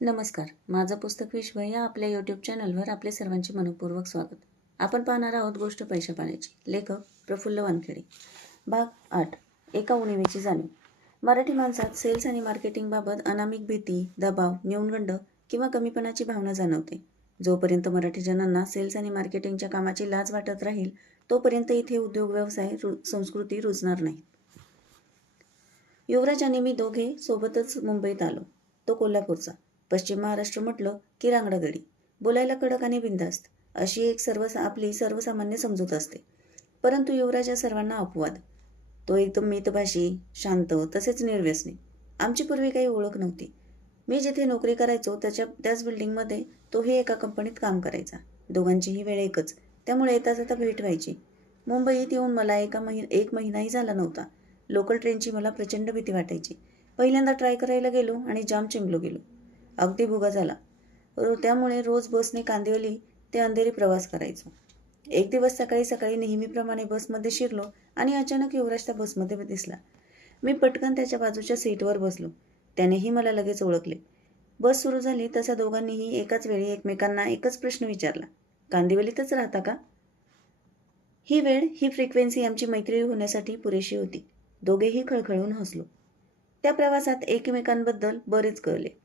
नमस्कार. माझं पुस्तक विश्व या आपल्या यूट्यूब चॅनलवर आपले सर्वांचे मनपूर्वक स्वागत. आपण पाहणार आहोत गोष्ट पैशा पाण्याची. लेखक प्रफुल्ल वानखेडे. भाग 8. एका उणिवेची जाणीव. मराठी माणसात सेल्स आणि मार्केटिंगबाबत अनामिक भीती, दबाव, न्यूनगंड किंवा कमीपणाची भावना जाणवते. जोपर्यंत मराठी जनांना सेल्स आणि मार्केटिंगच्या कामाची लाज वाटत राहील, तोपर्यंत इथे उद्योग व्यवसाय संस्कृती रुजणार नाही. युवराज आणि मी दोघे सोबतच मुंबईत आलो. तो कोल्हापूरचा. पश्चिम महाराष्ट्र म्हटलं की रांगडागडी, बोलायला कडक आणि बिनधास्त, अशी एक आपली सर्वसामान्य समजूत असते. परंतु युवराज या सर्वांना अपवाद. तो एकदम मितभाषी, शांत, तसेच निर्व्यसनी. आमची पूर्वी काही ओळख नव्हती. मी जिथे नोकरी करायचो त्याच बिल्डिंगमध्ये तोही एका कंपनीत काम करायचा. दोघांचीही वेळ एकच, त्यामुळे येता जाता भेट व्हायची. मुंबईत येऊन मला एक महिनाही झाला नव्हता. लोकल ट्रेनची मला प्रचंड भीती वाटायची. पहिल्यांदा ट्राय करायला गेलो आणि जाम चिंबलो गेलो. अगदी भुगा झाला. त्यामुळे रोज बसने कांदिवली ते अंधेरी प्रवास करायचो. एक दिवस सकाळी सकाळी नेहमीप्रमाणे बसमध्ये शिरलो आणि अचानक युवराज त्या बसमध्ये दिसला. मी पटकन त्याच्या बाजूच्या सीटवर बसलो. त्यानेही मला लगेच ओळखले. बस सुरू झाली तसा दोघांनीही एकाच वेळी एकमेकांना एकच प्रश्न विचारला. कांदिवलीतच राहता का? ही वेळ, ही फ्रिक्वेन्सी आमची मैत्री होण्यासाठी पुरेशी होती. दोघेही खळखळून हसलो. त्या प्रवासात एकमेकांबद्दल बरेच कळले.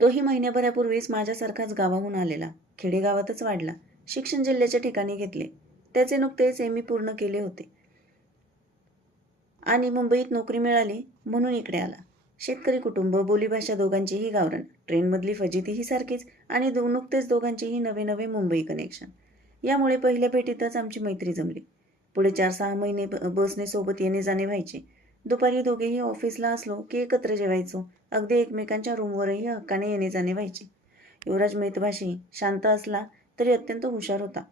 तोही महिन्याभरापूर्वीच माझ्यासारखाच गावाहून आलेला. खेडेगावातच वाढला. शिक्षण जिल्ह्याच्या ठिकाणी घेतले. त्याचे नुकतेच एम.ए. पूर्ण केले होते आणि मुंबईत नोकरी मिळाली म्हणून इकडे आला. शेतकरी कुटुंब, बोलीभाषा दोघांचीही गावरान, ट्रेनमधली फजितीही सारखीच आणि नुकतेच दोघांचेही नवे नवे मुंबई कनेक्शन. यामुळे पहिल्या भेटीतच आमची मैत्री जमली. पुढे 4-6 महिने बसने सोबत येणे जाणे व्हायचे. दुपारी दोघेही ऑफिसला असलो की एकत्र जेवायचो. अगदी एकमेकांच्या रूमवरही हक्काने येणे जाणे व्हायचे. युवराज मितभाषी, शांत असला तरी अत्यंत हुशार होता.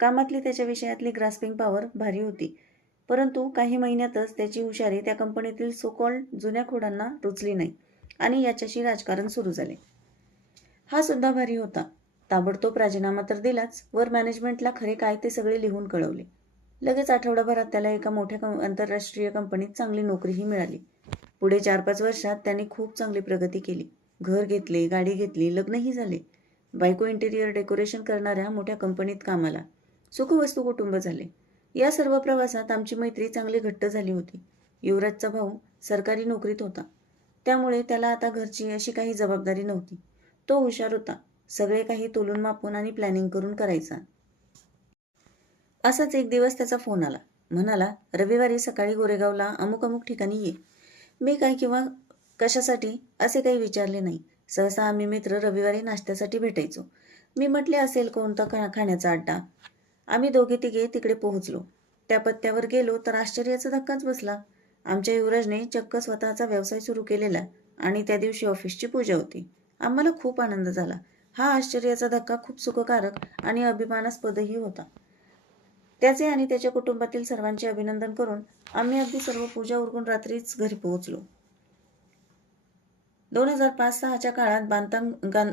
कामातली त्याच्या विषयातली ग्रास्पिंग पॉवर भारी होती. परंतु काही महिन्यातच त्याची हुशारी त्या कंपनीतील सो कॉल्ड जुन्या खोडांना रुचली नाही आणि याच्याशी राजकारण सुरू झाले. हा सुद्धा भारी होता. ताबडतोब राजीनामा तर दिलाच, वर मॅनेजमेंटला खरे काय ते सगळे लिहून कळवले. लगेच आठवडाभरात त्याला एका मोठ्या आंतरराष्ट्रीय कंपनीत चांगली नोकरीही मिळाली. पुढे 4-5 वर्षात त्याने खूप चांगली प्रगती केली. घर घेतले, गाडी घेतली, लग्नही झाले. बायको इंटेरियर डेकोरेशन करणाऱ्या मोठ्या कंपनीत कामाला. सुखवस्तू कुटुंब झाले. या सर्व प्रवासात आमची मैत्री चांगली घट्ट झाली होती. युवराजचा भाऊ सरकारी नोकरीत होता. त्यामुळे त्याला आता घरची अशी काही जबाबदारी नव्हती. तो हुशार होता. सगळे काही तोलून मापून आणि प्लॅनिंग करून करायचा. असाच एक दिवस त्याचा फोन आला. म्हणाला, रविवारी सकाळी गोरेगावला अमुक अमुक ठिकाणी ये. मी काय किंवा कशासाठी असे काही विचारले नाही. सहसा आम्ही मित्र रविवारी नाश्त्यासाठी भेटायचो. मी म्हटले असेल कोणता खाण्याचा अड्डा. आम्ही दोघे तिघे तिकडे पोहोचलो. त्या पत्त्यावर गेलो तर आश्चर्याचा धक्काच बसला. आमच्या युवराजने चक्क स्वतःचा व्यवसाय सुरू केलेला आणि त्या दिवशी ऑफिसची पूजा होती. आम्हाला खूप आनंद झाला. हा आश्चर्याचा धक्का खूप सुखकारक आणि अभिमानास्पदही होता. त्याचे आणि त्याच्या कुटुंबातील सर्वांचे अभिनंदन करून आम्ही अगदी सर्व पूजा उरकून रात्रीच घरी पोहोचलो. 2005-06च्या काळात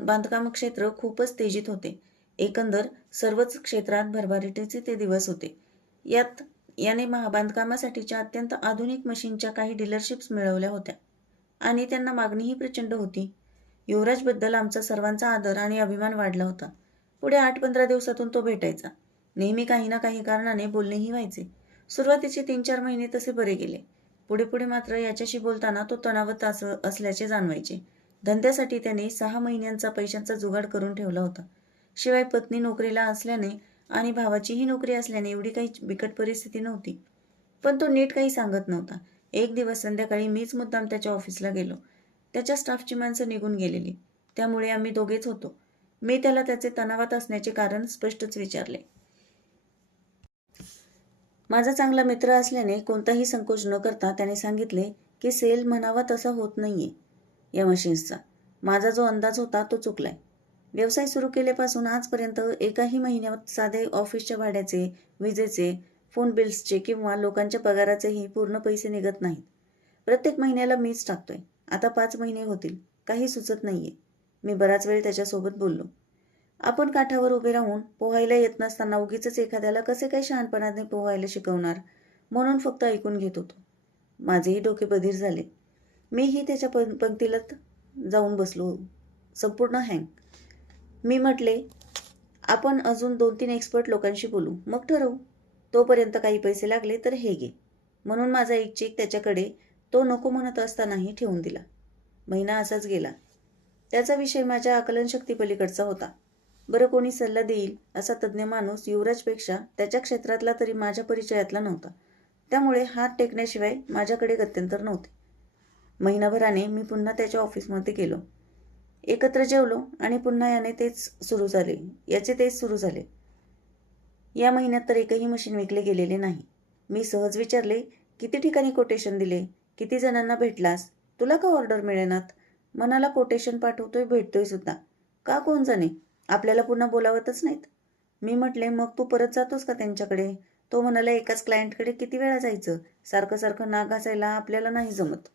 बांधकाम क्षेत्र खूपच तेजीत होते. एकंदर सर्वच क्षेत्रात भरभराटीचे ते दिवस होते. याने बांधकामासाठीच्या अत्यंत आधुनिक मशीनच्या काही डीलरशिप्स मिळवल्या होत्या आणि त्यांना मागणीही प्रचंड होती. युवराजबद्दल आमचा सर्वांचा आदर आणि अभिमान वाढला होता. पुढे 8-15 दिवसातून तो भेटायचा. नेहमी काही ना काही कारणाने बोलणेही व्हायचे. सुरुवातीचे 3-4 महिने तसे बरे गेले. पुढे पुढे मात्र याच्याशी बोलताना तो तणावात असल्याचे जाणवायचे. धंद्यासाठी त्याने 6 महिन्यांचा पैशांचा जुगाड करून ठेवला होता. शिवाय पत्नी नोकरीला असल्याने आणि भावाचीही नोकरी असल्याने एवढी काही बिकट परिस्थिती नव्हती. पण तो नीट काही सांगत नव्हता. एक दिवस संध्याकाळी मीच मुद्दाम त्याच्या ऑफिसला गेलो. त्याच्या स्टाफची माणसं निघून गेलेली. त्यामुळे आम्ही दोघेच होतो. मी त्याला त्याचे तणावात असण्याचे कारण स्पष्टच विचारले. माझा चांगला मित्र असल्याने कोणताही संकोच न करता त्याने सांगितले की सेल म्हणावा तसा होत नाहीये या मशीन्सचा. माझा जो अंदाज होता तो चुकलाय. व्यवसाय सुरू केल्यापासून आजपर्यंत एकाही महिन्यात साधे ऑफिसच्या भाड्याचे, विजेचे, फोन बिल्सचे किंवा लोकांच्या पगाराचेही पूर्ण पैसे निघत नाहीत. प्रत्येक महिन्याला मीच टाकतोय. आता 5 महिने होतील. काही सुचत नाहीये. मी बराच वेळ त्याच्यासोबत बोललो. आपण काठावर उभे राहून पोहायला येत नसताना उगीच एखाद्याला कसे काही शहाणपणाने पोहायला शिकवणार म्हणून फक्त ऐकून घेत होतो. माझेही डोके बधीर झाले. मीही त्याच्या पंक्तीला जाऊन बसलो, संपूर्ण हँग. मी म्हटले, आपण अजून 2-3 एक्सपर्ट लोकांशी बोलू, मग ठरवू. तोपर्यंत काही पैसे लागले तर हे घे. म्हणून माझा एक चेक त्याच्याकडे तो नको म्हणत असतानाही ठेवून दिला. महिना असाच गेला. त्याचा विषय माझ्या आकलनशक्तीपलीकडचा होता. बरं, कोणी सल्ला देईल असा तज्ज्ञ माणूस युवराजपेक्षा त्याच्या क्षेत्रातला तरी माझ्या परिचयातला नव्हता. त्यामुळे हात टेकण्याशिवाय माझ्याकडे गत्यंतर नव्हते. महिनाभराने मी पुन्हा त्याच्या ऑफिसमध्ये गेलो. एकत्र जेवलो आणि पुन्हा याचे तेच सुरू झाले. या महिन्यात तर एकही मशीन विकले गेलेले नाही. मी सहज विचारले, किती ठिकाणी कोटेशन दिले? किती जणांना भेटलास? तुला का ऑर्डर मिळेनात? मनाला कोटेशन पाठवतोय, भेटतोय सुद्धा. का कोण जाणे? आपल्याला पुन्हा बोलावतच नाहीत. मी म्हटले, मग तू परत जातोस का त्यांच्याकडे? तो म्हणाला, एकाच क्लायंटकडे किती वेळा जायचं? सारखं सारखं नाक घासायला आपल्याला नाही जमत.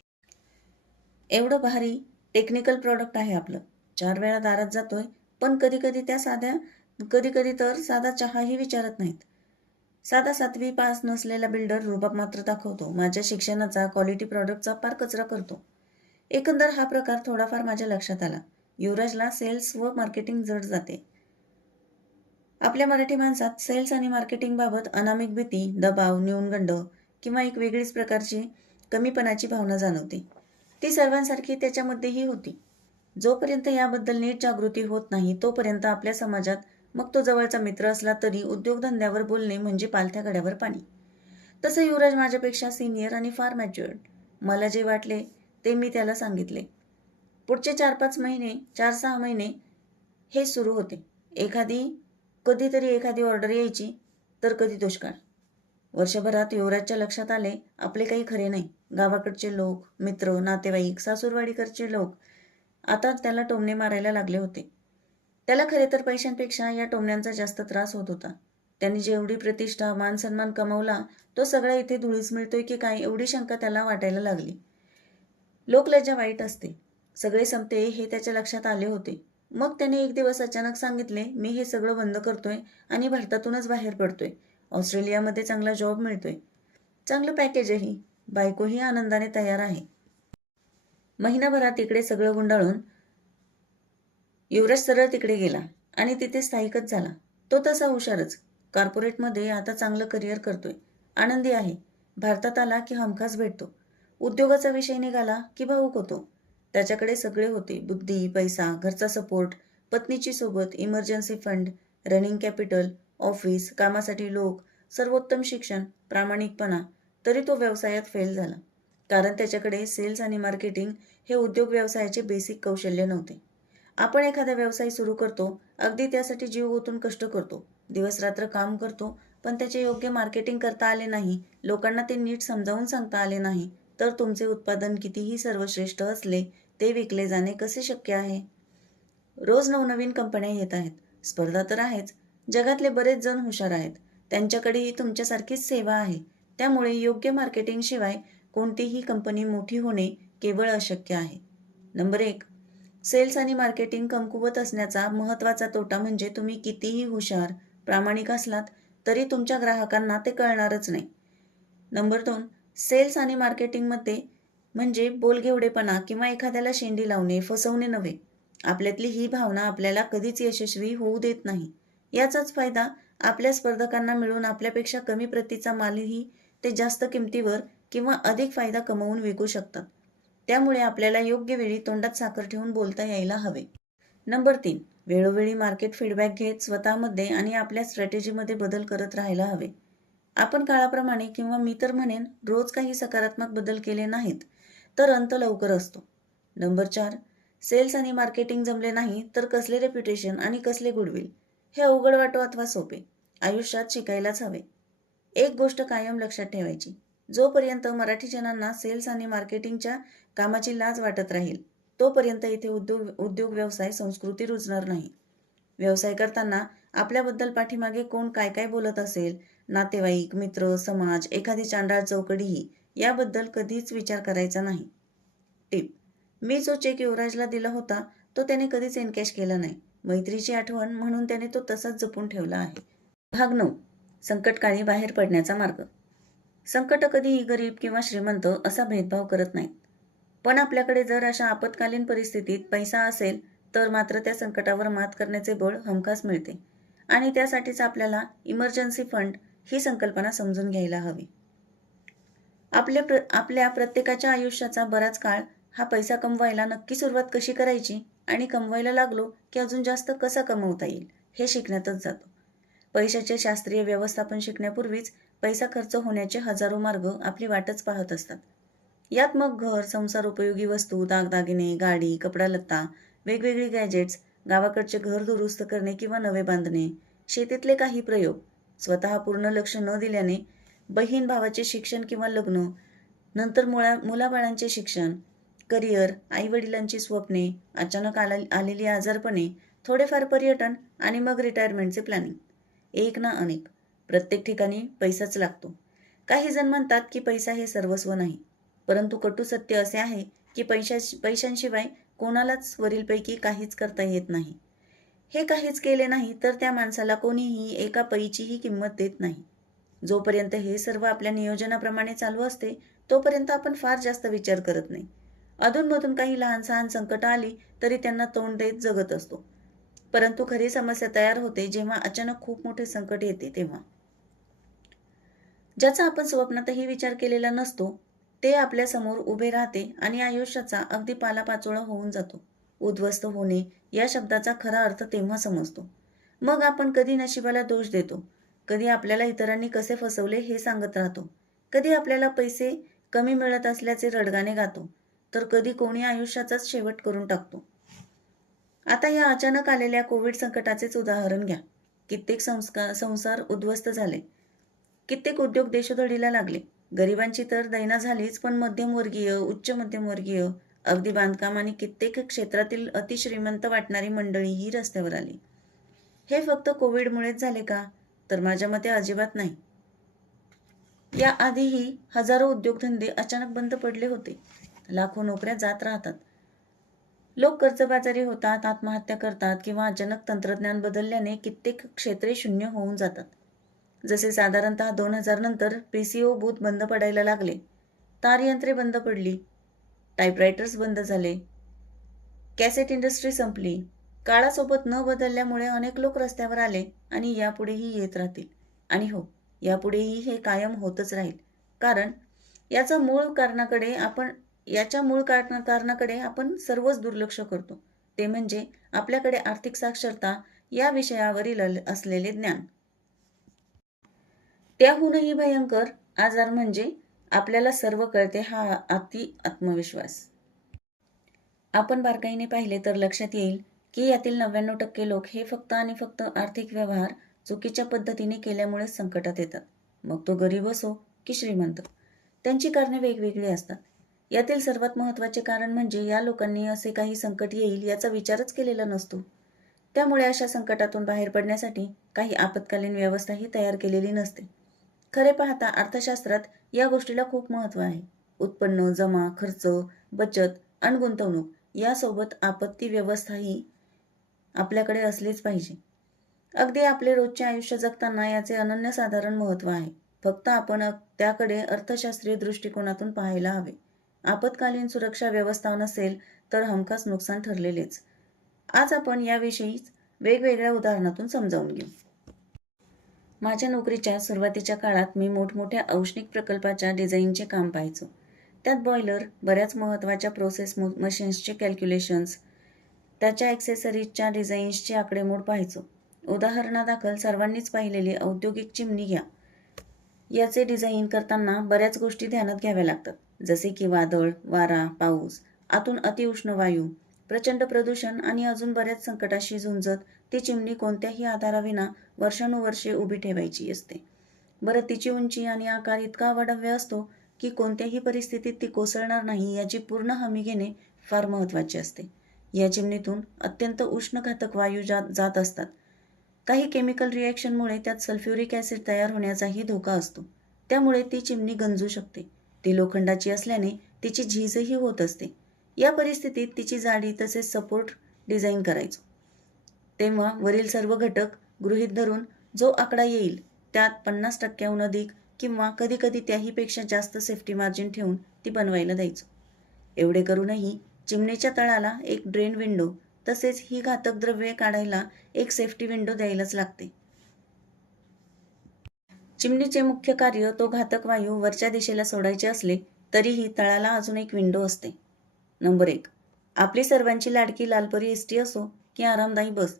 एवढं भारी टेक्निकल प्रॉडक्ट आहे आपलं. 4 वेळा दारात जातोय, पण कधी कधी तर साधा चहाही विचारत नाहीत. साधा 7वी पास नसलेला बिल्डर रुबाब मात्र दाखवतो. माझ्या शिक्षणाचा, क्वालिटी प्रॉडक्टचा पार कचरा करतो. एकंदर हा प्रकार थोडाफार माझ्या लक्षात आला. युवराजला सेल्स व मार्केटिंग जड जाते. आपल्या मराठी माणसात सेल्स आणि मार्केटिंगबाबत अनामिक भीती, दबाव, न्यूनगंड किंवा एक वेगळीच प्रकारची कमीपणाची भावना जाणवते. ती सर्वांसारखी त्याच्यामध्येही होती. जोपर्यंत याबद्दल नीट जागृती होत नाही तोपर्यंत आपल्या समाजात, मग तो जवळचा मित्र असला तरी, उद्योगधंद्यावर बोलणे म्हणजे पालथ्या गड्यावर पाणी. तसं युवराज माझ्यापेक्षा सिनियर आणि फार मॅच्युअर्ड. मला जे वाटले ते मी त्याला सांगितले. पुढचे 4-6 महिने हे सुरू होते. कधीतरी एखादी ऑर्डर यायची, तर कधी दुष्काळ. वर्षभरात युवराजच्या लक्षात आले, आपले काही खरे नाही. गावाकडचे लोक, मित्र, नातेवाईक, सासूरवाडीकडचे लोक आता त्याला टोमणे मारायला लागले होते. त्याला खरे तर पैशांपेक्षा या टोमण्यांचा जास्त त्रास होत होता. त्यांनी जेवढी प्रतिष्ठा, मानसन्मान कमावला, तो सगळा इथे धुळीस मिळतोय की काय, एवढी शंका त्याला वाटायला लागली. लोकलज्जा वाईट असते. सगळे संपते हे त्याच्या लक्षात आले होते. मग त्याने एक दिवस अचानक सांगितले, मी हे सगळं बंद करतोय आणि भारतातूनच बाहेर पडतोय. ऑस्ट्रेलियामध्ये चांगला जॉब मिळतोय, चांगलं पॅकेजही, बायकोही आनंदाने तयार आहे. महिनाभरात इकडे सगळं गुंडाळून युवराज सरळ तिकडे गेला आणि तिथे स्थायिकच झाला. तो तसा हुशारच. कॉर्पोरेटमध्ये आता चांगलं करिअर करतोय, आनंदी आहे. भारतात आला की हमखास भेटतो. उद्योगाचा विषय निघाला की भावूक होतो. त्याच्याकडे सगळे होते, बुद्धी, पैसा, घरचा सपोर्ट, पत्नीची सोबत, emergency fund, running capital, office, कामासाठी लोक, सर्वोत्तम शिक्षण, प्रामाणिकपणा. तरी तो व्यवसायात फेल झाला. कारण त्याच्याकडे सेल्स आणि मार्केटिंग हे उद्योग व्यवसायाचे बेसिक कौशल्य नव्हते. आपण एखादा व्यवसाय सुरू करतो, अगदी त्यासाठी जीव ओतून कष्ट करतो, दिवसरात्र काम करतो, पण त्याचे योग्य मार्केटिंग करता आले नाही, लोकांना ते नीट समजावून सांगता आले नाही, तर तुमचे उत्पादन कितीही सर्वश्रेष्ठ असले ते विकले जाणे कसे शक्य आहे? रोज नवनवीन कंपन्या येत आहेत. स्पर्धा तर आहेच. जगातले बरेच जण हुशार आहेत. त्यांच्याकडेही तुमच्यासारखीच सेवा आहे. त्यामुळे योग्य मार्केटिंगशिवाय कोणतीही कंपनी मोठी होणे केवळ अशक्य आहे. नंबर 1. सेल्स आणि मार्केटिंग कमकुवत असण्याचा महत्त्वाचा तोटा म्हणजे तुम्ही कितीही हुशार, प्रामाणिक असलात तरी तुमच्या ग्राहकांना ते कळणारच नाही. नंबर 2. सेल्स आणि मार्केटिंगमध्ये म्हणजे बोलघेवडेपणा किंवा एखाद्याला शेंडी लावणे, फसवणे नव्हे. आपल्यातली ही भावना आपल्याला कधीच यशस्वी होऊ देत नाही. याचाच फायदा आपल्या स्पर्धकांना मिळून आपल्यापेक्षा कमी प्रतीचा मालही ते जास्त किमतीवर किंवा अधिक फायदा कमवून विकू शकतात. त्यामुळे आपल्याला योग्य वेळी तोंडात साखर ठेवून बोलता यायला हवे. नंबर 3. वेळोवेळी मार्केट फीडबॅक घेत स्वतःमध्ये आणि आपल्या स्ट्रॅटेजीमध्ये बदल करत राहायला हवे. आपण काळाप्रमाणे किंवा मी तर म्हणेन रोज काही सकारात्मक बदल केले नाहीत तर अंत लवकर असतो. नंबर 4. सेल्स आणि मार्केटिंग जमले नाही तर कसले रेप्युटेशन आणि कसले गुडविल? हे अवघड वाटो अथवा सोपे, आयुष्यात शिकायलाच हवे. एक गोष्ट कायम लक्षात ठेवायची, जोपर्यंत मराठी जनांना सेल्स आणि मार्केटिंगच्या कामाची लाज वाटत राहील तोपर्यंत इथे उद्योग व्यवसाय संस्कृती रुजणार नाही. व्यवसाय करताना आपल्याबद्दल पाठीमागे कोण काय काय बोलत असेल, नातेवाईक, मित्र, समाज, एखादी चांडाळ चौकडीही, याबद्दल कधीच विचार करायचा नाही. टिप: मी जो चेक युवराजला दिला होता तो त्याने कधीच एनकॅश केला नाही. मैत्रीची आठवण म्हणून त्याने तो तसाच जपून ठेवला आहे. भाग 9. संकटकाळी बाहेर पडण्याचा मार्ग. संकट कधीही गरीब किंवा श्रीमंत असा भेदभाव करत नाहीत. पण आपल्याकडे जर अशा आपत्कालीन परिस्थितीत पैसा असेल तर मात्र त्या संकटावर मात करण्याचे बळ हमखास मिळते आणि त्यासाठीच आपल्याला इमर्जन्सी फंड ही संकल्पना समजून घ्यायला हवी. आपल्या प्रत्येकाच्या आयुष्याचा बराच काळ हा पैसा कमवायला नक्की सुरुवात कशी करायची आणि कमवायला लागलो की अजून जास्त कसा कमवता येईल हे शिकण्यातच जातो. पैशाचे शास्त्रीय व्यवस्थापन शिकण्यापूर्वीच पैसा खर्च होण्याचे हजारो मार्ग आपली वाटच पाहत असतात. यात मग घर, संसार उपयोगी वस्तू, दागदागिने, गाडी, कपडा लत्ता, वेगवेगळी गॅजेट्स, गावाकडचे घर दुरुस्त करणे किंवा नवे बांधणे, शेतीतले काही प्रयोग, स्वतः पूर्ण लक्ष न दिल्याने बहीण भावाचे शिक्षण किंवा लग्न, नंतर मुलाबाळांचे शिक्षण, करिअर, आईवडिलांची स्वप्ने, अचानक आलेली आजारपणे, थोडेफार पर्यटन आणि मग रिटायरमेंटचे प्लॅनिंग. एक ना अनेक, प्रत्येक ठिकाणी पैसाच लागतो. काही जण म्हणतात की पैसा हे सर्वस्व नाही, परंतु कटू सत्य असे आहे की पैशांशिवाय कोणालाच वरीलपैकी काहीच करता येत नाही. हे काहीच केले नाही तर त्या माणसाला कोणीही एका पैचीही किंमत देत नाही. जोपर्यंत हे सर्व आपल्या नियोजनाप्रमाणे चालू असते तोपर्यंत आपण फार जास्त विचार करत नाही. अधूनमधून काही लहान सहान संकट आली तरी त्यांना तोंड देत जगत असतो. परंतु खरी समस्या तयार होते जेव्हा अचानक खूप मोठे संकट येते तेव्हा. ज्याचा आपण स्वप्नातही विचार केलेला नसतो ते आपल्या समोर उभे राहते आणि आयुष्याचा अगदी पालापाचोळा होऊन जातो. उद्ध्वस्त होणे या शब्दाचा खरा अर्थ तेव्हा समजतो. मग आपण कधी नशिबाला दोष देतो, कधी आपल्याला इतरांनी कसे फसवले हे सांगत राहतो, कधी आपल्याला पैसे कमी मिळत असल्याचे रडगाणे गातो, तर कधी कोणी आयुष्याचाच शेवट करून टाकतो. आता या अचानक आलेल्या कोविड संकटाचेच उदाहरण घ्या. कित्येक संसार उद्ध्वस्त झाले, कित्येक उद्योग देशोधडीला लागले. गरिबांची तर दैना झालीच, पण मध्यमवर्गीय, उच्च मध्यमवर्गीय, अगदी बांधकाम आणि कित्येक क्षेत्रातील अतिश्रीमंत वाटणारी मंडळीही रस्त्यावर आली. हे फक्त कोविडमुळेच झाले का? तर माझ्या मते अजिबात नाही. या आधीही हजारो उद्योगधंदे अचानक बंद पडले होते. लाखो नोकऱ्या जात राहतात. लोक कर्जबाजारी होतात, आत्महत्या करतात किंवा अचानक तंत्रज्ञान बदलल्याने कित्येक क्षेत्रे शून्य होऊन जातात. जसे साधारणतः 2000 नंतर पीसीओ बूथ बंद पडायला लागले, तारयंत्रे बंद पडली, टाईपरायटर्स बंद झाले, कॅसेट इंडस्ट्री संपली. काळासोबत न बदलल्यामुळे अनेक लोक रस्त्यावर आले आणि यापुढेही येत राहतील. आणि हो, यापुढेही हे कायम होतच राहील. कारण याच्या मूळ कारणाकडे आपण सर्वच दुर्लक्ष करतो. ते म्हणजे आपल्याकडे आर्थिक साक्षरता या विषयावरील असलेले ज्ञान. त्याहूनही भयंकर आजार म्हणजे आपल्याला सर्व कळते हा आत्मविश्वास. आपण बारकाईने पाहिले तर लक्षात येईल की यातील 99% लोक हे फक्त आणि फक्त आर्थिक व्यवहार चुकीच्या पद्धतीने केल्यामुळेच संकटात येतात. मग तो गरीब असो की श्रीमंत, त्यांची कारणे वेगवेगळी असतात. यातील सर्वात महत्त्वाचे कारण म्हणजे या लोकांनी असे काही संकट येईल याचा विचारच केलेला नसतो. त्यामुळे अशा संकटातून बाहेर पडण्यासाठी काही आपत्कालीन व्यवस्थाही तयार केलेली नसते. खरे पाहता अर्थशास्त्रात या गोष्टीला खूप महत्त्व आहे. उत्पन्न, जमा, खर्च, बचत आणि गुंतवणूक यासोबत आपत्ती व्यवस्थाही आपल्याकडे असलीच पाहिजे. अगदी आपले रोजचे आयुष्य जगताना याचे अनन्यसाधारण महत्त्व आहे. फक्त आपण त्याकडे अर्थशास्त्रीय दृष्टिकोनातून पाहायला हवे. आपत्कालीन सुरक्षा व्यवस्था नसेल तर हमखास नुकसान ठरलेलेच. आज आपण याविषयी वेगवेगळ्या उदाहरणातून समजावून घेऊ. माझ्या नोकरीच्या सुरुवातीच्या काळात मी मोठमोठ्या औष्णिक प्रकल्पाच्या डिझाईनचे काम पाहायचो. त्यात बॉयलर, बऱ्याच महत्त्वाच्या प्रोसेस मशीन्सचे कॅल्क्युलेशन्स, त्याच्या ॲक्सेसरीजच्या डिझाईन्सची आकडेमोड पाहायचो. उदाहरणादाखल सर्वांनीच पाहिलेली औद्योगिक चिमणी घ्या. याचे डिझाईन करताना बऱ्याच गोष्टी ध्यानात घ्याव्या लागतात, जसे की वादळ, वारा, पाऊस, आतून अतिउष्ण वायू, प्रचंड प्रदूषण आणि अजून बऱ्याच संकटाशी झुंजत ती चिमणी कोणत्याही आधाराविना वर्षानुवर्षे उभी ठेवायची असते. बरं, तिची उंची आणि आकार इतका अवाढव्य असतो की कोणत्याही परिस्थितीत ती कोसळणार नाही याची पूर्ण हमी घेणे फार महत्त्वाचे असते. या चिमणीतून अत्यंत उष्णघातक वायू जात असतात. काही केमिकल रिॲक्शनमुळे त्यात सल्फ्युरिक ॲसिड तयार होण्याचाही धोका असतो. त्यामुळे ती चिमणी गंजू शकते. ती लोखंडाची असल्याने तिची झीजही होत असते. या परिस्थितीत तिची जाडी तसेच सपोर्ट डिझाईन करायचो. तेव्हा वरील सर्व घटक गृहीत धरून जो आकडा येईल त्यात 50%हून अधिक किंवा कधीकधी त्याहीपेक्षा जास्त सेफ्टी मार्जिन ठेवून ती बनवायला द्यायचो. एवढे करूनही चिमणीच्या तळाला एक ड्रेन विंडो तसेच ही घातक द्रव्ये काढायला एक सेफ्टी विंडो द्यायलाच लागते. चिमणीचे मुख्य कार्य तो घातक वायू वरच्या दिशेला सोडायचे असले तरीही तळाला अजून एक विंडो असते. नंबर 1. आपली सर्वांची लाडकी लालपरी एसटी असो की आरामदायी बस,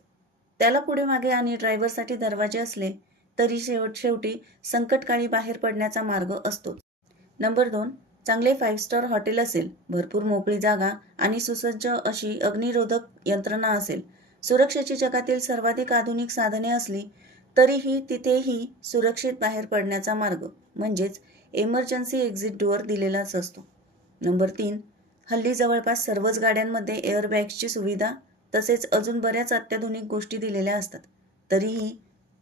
त्याला पुढे मागे आणि ड्रायव्हरसाठी दरवाजे असले तरी शेवटी संकटकाळी बाहेर पडण्याचा मार्ग असतोच. नंबर 2. चांगले 5 स्टार हॉटेल असेल, भरपूर मोकळी जागा आणि सुसज्ज अशी अग्निरोधक यंत्रणा असेल, सुरक्षेची जगातील सर्वाधिक आधुनिक साधने असली तरीही तिथेही सुरक्षित बाहेर पडण्याचा मार्ग म्हणजेच इमर्जन्सी एक्झिट डोअर दिलेलाच असतो. नंबर 3. हल्ली जवळपास सर्वच गाड्यांमध्ये एअरबॅग्सची सुविधा तसेच अजून बऱ्याच अत्याधुनिक गोष्टी दिलेल्या असतात. तरीही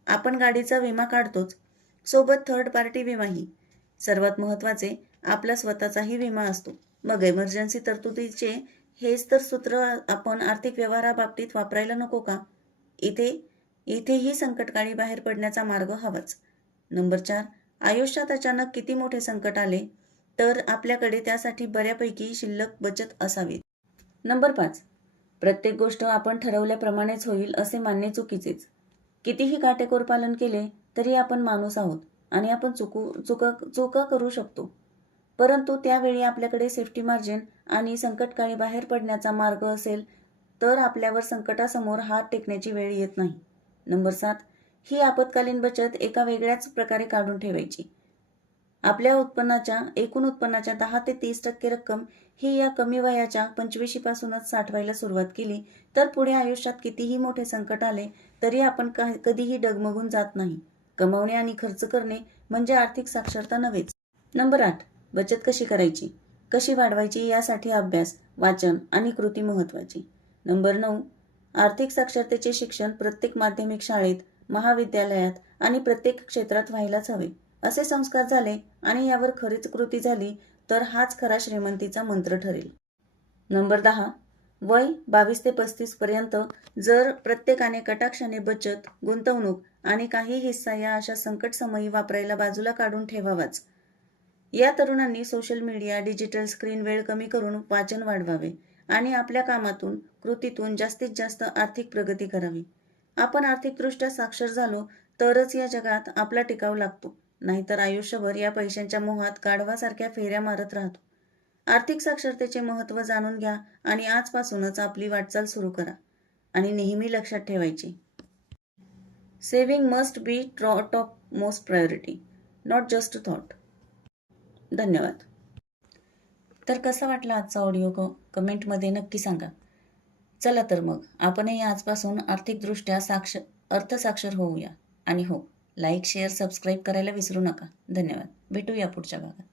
आपण गाडीचा विमा काढतोच, सोबत थर्ड पार्टी विमाही. सर्वात महत्त्वाचे आपला स्वतःचाही विमा असतो. मग इमर्जन्सी तरतुदीचे हेच तर सूत्र आपण आर्थिक व्यवहाराबाबतीत वापरायला नको का? इथेही संकटकाळी बाहेर पडण्याचा मार्ग हवाच. नंबर 4. आयुष्यात अचानक किती मोठे संकट आले तर आपल्याकडे त्यासाठी बऱ्यापैकी शिल्लक बचत असावी. नंबर 5. प्रत्येक गोष्ट आपण ठरवल्याप्रमाणेच होईल असे मानणे चुकीचेच. कितीही काटेकोर पालन केले तरी आपण माणूस आहोत आणि आपण चुका करू शकतो. परंतु त्यावेळी आपल्याकडे सेफ्टी मार्जिन आणि संकटकाळी बाहेर पडण्याचा मार्ग असेल तर आपल्यावर संकटासमोर हात टेकण्याची वेळ येत नाही. नंबर 7. ही आपत्कालीन बचत एका वेगळ्याच प्रकारे काढून ठेवायची. आपल्या एकूण उत्पन्नाच्या 10 ते 30% रक्कम ही या कमी वयाच्या 25 पासूनच साठवायला सुरुवात केली तर पुढे आयुष्यात कितीही मोठे संकट आले तरी आपण कधीही डगमगून जात नाही. कमावणे आणि खर्च करणे म्हणजे आर्थिक साक्षरता नव्हेच. नंबर 8. बचत कशी करायची, कशी वाढवायची यासाठी अभ्यास, वाचन आणि कृती महत्त्वाची. नंबर 9. आर्थिक साक्षरतेचे शिक्षण प्रत्येक माध्यमिक शाळेत, महाविद्यालयात आणि प्रत्येक क्षेत्रात व्हायलाच हवे. असे संस्कार झाले आणि यावर खरीच कृती झाली तर हाच खरा श्रीमंतीचा मंत्र ठरेल. नंबर 10. वय 22 ते 35 पर्यंत जर प्रत्येकाने कटाक्षाने बचत, गुंतवणूक आणि काही हिस्सा या अशा संकटसमयी वापरायला बाजूला काढून ठेवावाच. या तरुणांनी सोशल मीडिया, डिजिटल स्क्रीन वेळ कमी करून वाचन वाढवावे आणि आपल्या कामातून, कृतीतून जास्तीत जास्त आर्थिक प्रगती करावी. आपण आर्थिकदृष्ट्या साक्षर झालो तरच या जगात आपला टिकाव लागतो, नाहीतर आयुष्यभर या पैशांच्या मोहात गाढवासारख्या फेऱ्या मारत राहतो. आर्थिक साक्षरतेचे महत्त्व जाणून घ्या आणि आजपासूनच आपली वाटचाल सुरू करा. आणि नेहमी लक्षात ठेवायचे, saving must be top most priority, not just thought. धन्यवाद. तर कसा वाटला आजचा ऑडिओ कमेंटमध्ये नक्की सांगा. चला तर मग आपणही आजपासून आर्थिकदृष्ट्या अर्थसाक्षर होऊया. आणि हो, लाईक, शेअर, सबस्क्राईब करायला विसरू नका. धन्यवाद. भेटूया पुढच्या भागात.